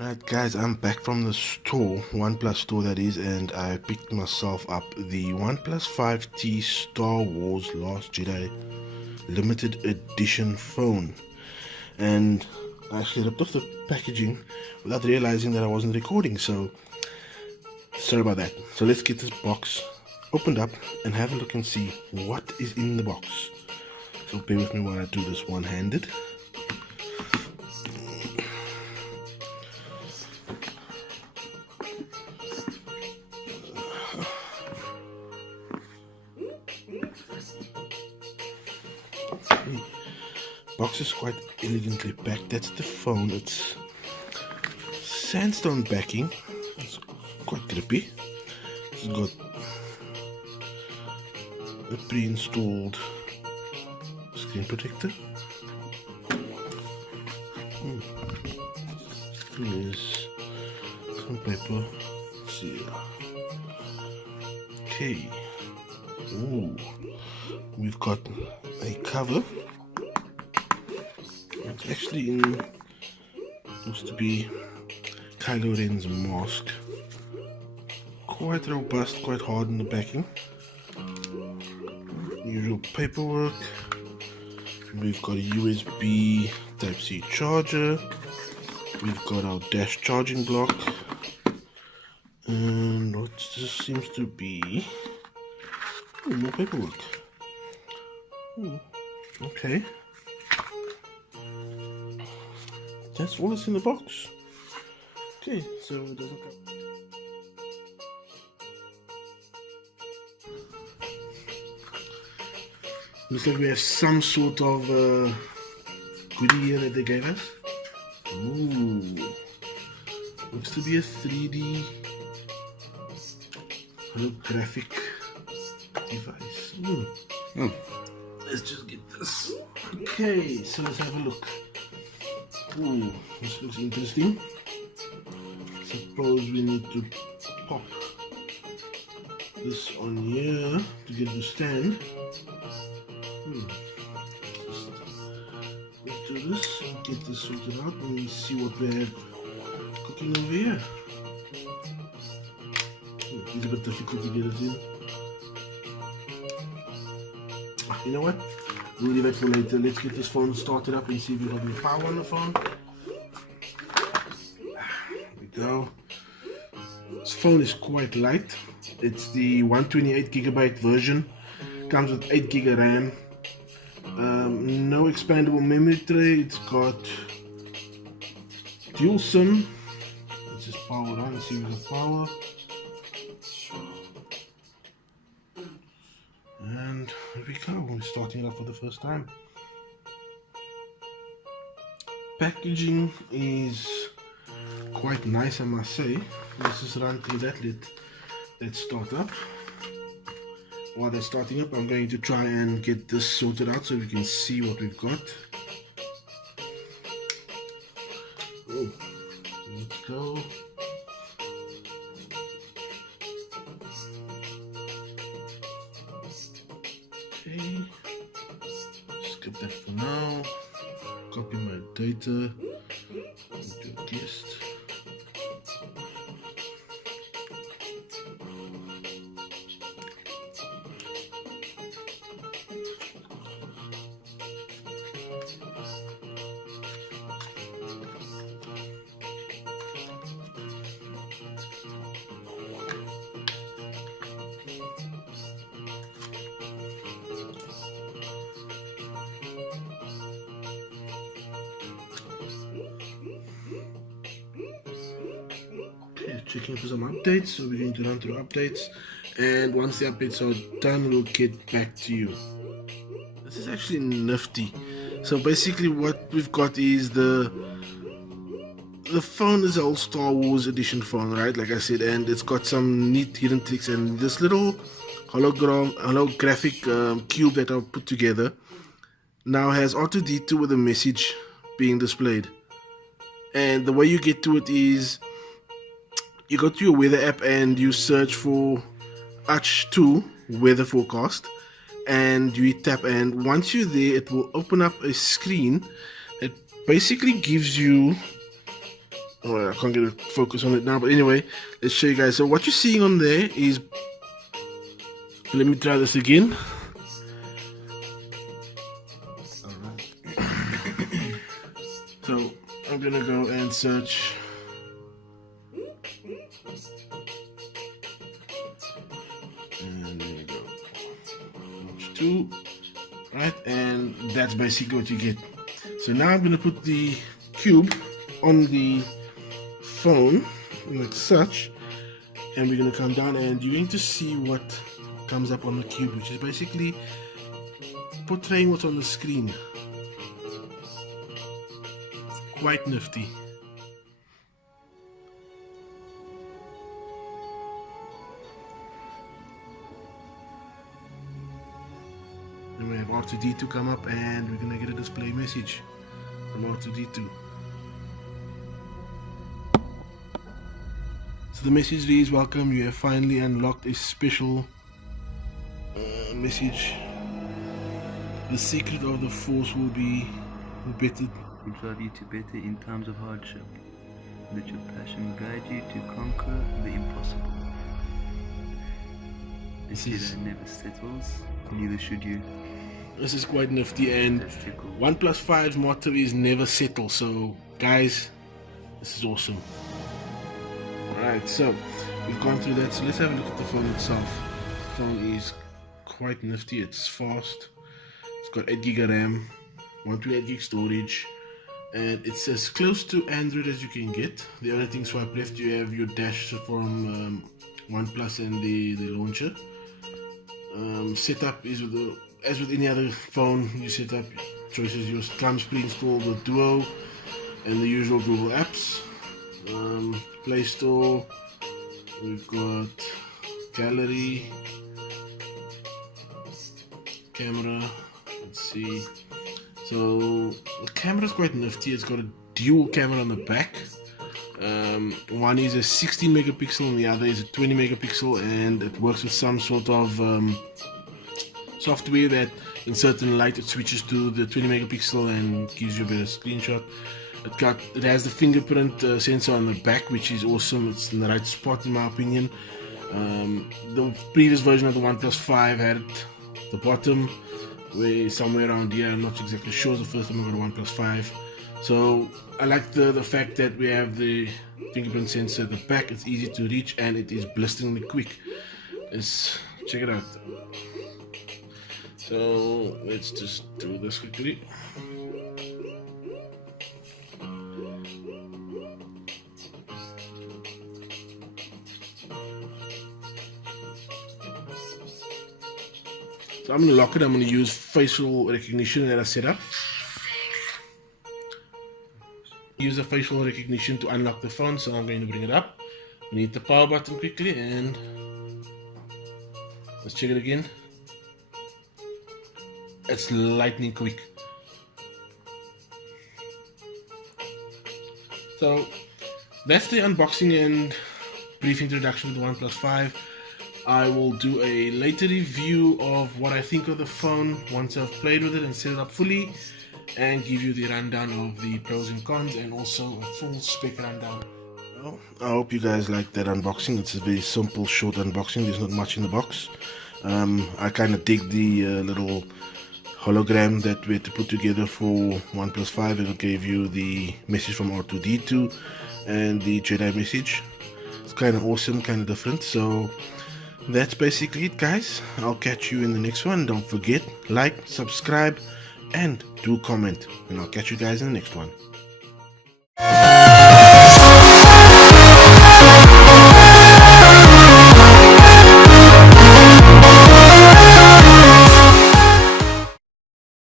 Alright guys, I'm back from the store, OnePlus store that is, and I picked myself up the OnePlus5T Star Wars Last Jedi limited edition phone. And I actually ripped off the packaging without realizing that I wasn't recording, so sorry about that. So let's get this box opened up and have a look and see what is in the box. So bear with me while I do this one-handed. Box is quite elegantly packed. That's the phone. It's sandstone backing. It's quite grippy. It's got a pre-installed screen protector. Here's some paper. Let's see. Okay. Ooh. We've got a cover. It's actually in, supposed to be Kylo Ren's mask. Quite robust, quite hard in the backing. Usual paperwork. We've got a USB Type-C charger. We've got our dash charging block. And what this seems to be... Oh, more paperwork. Okay. That's all that's in the box. Okay, so it doesn't come. Looks like we have some sort of goodie here that they gave us. Ooh. Looks to be a 3D holographic device. Let's just get this. Okay, so let's have a look. Ooh, this looks interesting. Suppose we need to pop this on here to get the stand. Let's do this and get this sorted out and see what we have cooking over here. It's a bit difficult to get it in. You know what? We'll leave it for later. Let's get this phone started up and see if we have any power on the phone. Here we go. This phone is quite light. It's the 128GB version. Comes with 8GB RAM. No expandable memory tray. It's got dual SIM. Let's just power it on and see if we have power. And here we go, we're starting it up for the first time. Packaging is quite nice, I must say. Let's just run through that. Let's start up. While they're starting up, I'm going to try and get this sorted out so we can see what we've got. Oh, let's go. Okay, skip that for now. Copy my data into a guest. Checking for some updates, so we're going to run through updates, and once the updates are done, we'll get back to you. This is actually nifty. So basically what we've got is the phone is an old Star Wars edition phone, right, like I said, and it's got some neat hidden tricks, and this little holographic cube that I've put together now has R2-D2 with a message being displayed. And the way you get to it is you go to your weather app and you search for H2 weather forecast, and you tap, and once you're there it will open up a screen that basically gives you Oh, I can't get a focus on it now, but anyway, let's show you guys. So what you're seeing on there is, let me try this again. So I'm gonna go and search and there you go, Watch 2, right, and that's basically what you get. So now I'm gonna put the cube on the phone like such, and we're gonna come down and you're going to see what comes up on the cube, which is basically portraying what's on the screen. Quite nifty. Then we have R2D2 come up and we're gonna get a display message from R2D2. So the message reads, "Welcome, you have finally unlocked a special message. The secret of the force will be better. Will drive you to better in times of hardship. Let your passion guide you to conquer the impossible. The Jedi never settles, neither should you." This is quite nifty, and OnePlus 5's motto is never settle. So guys, this is awesome. Alright, so we've gone through that, so let's have a look at the phone itself. The phone is quite nifty, it's fast, it's got 8GB of RAM, 128GB storage, and it's as close to Android as you can get. The only thing swipe left, you have your dash from OnePlus and the launcher. Setup is as with any other phone, you set up choices, your Clumps pre-installed with Duo and the usual Google apps. Play Store, we've got gallery, camera, let's see. So the camera is quite nifty. It's got a dual camera on the back. One is a 16 megapixel and the other is a 20 megapixel, and it works with some sort of software that in certain light it switches to the 20 megapixel and gives you a better screenshot. It has the fingerprint sensor on the back, which is awesome. It's in the right spot in my opinion. The previous version of the OnePlus 5 had it at the bottom, where somewhere around here, I'm not exactly sure. It's the first time I got a OnePlus 5. So I like the fact that we have the fingerprint sensor at the back. It's easy to reach and it is blisteringly quick. Let's check it out. So let's just do this quickly. So I'm going to lock it. I'm going to use facial recognition that I set up. Use the facial recognition to unlock the phone, so I'm going to bring it up. We need the power button quickly, and let's check it again. It's lightning quick. So that's the unboxing and brief introduction to the OnePlus 5. I will do a later review of what I think of the phone once I've played with it and set it up fully, and give you the rundown of the pros and cons, and also a full spec rundown. Well, I hope you guys like that unboxing. It's a very simple, short unboxing. There's not much in the box. I kind of dig the little hologram that we had to put together for OnePlus 5. It gave you the message from R2D2 and the Jedi message. It's kind of awesome, kind of different. So that's basically it, guys. I'll catch you in the next one. Don't forget, like, subscribe, and do comment, and I'll catch you guys in the next one.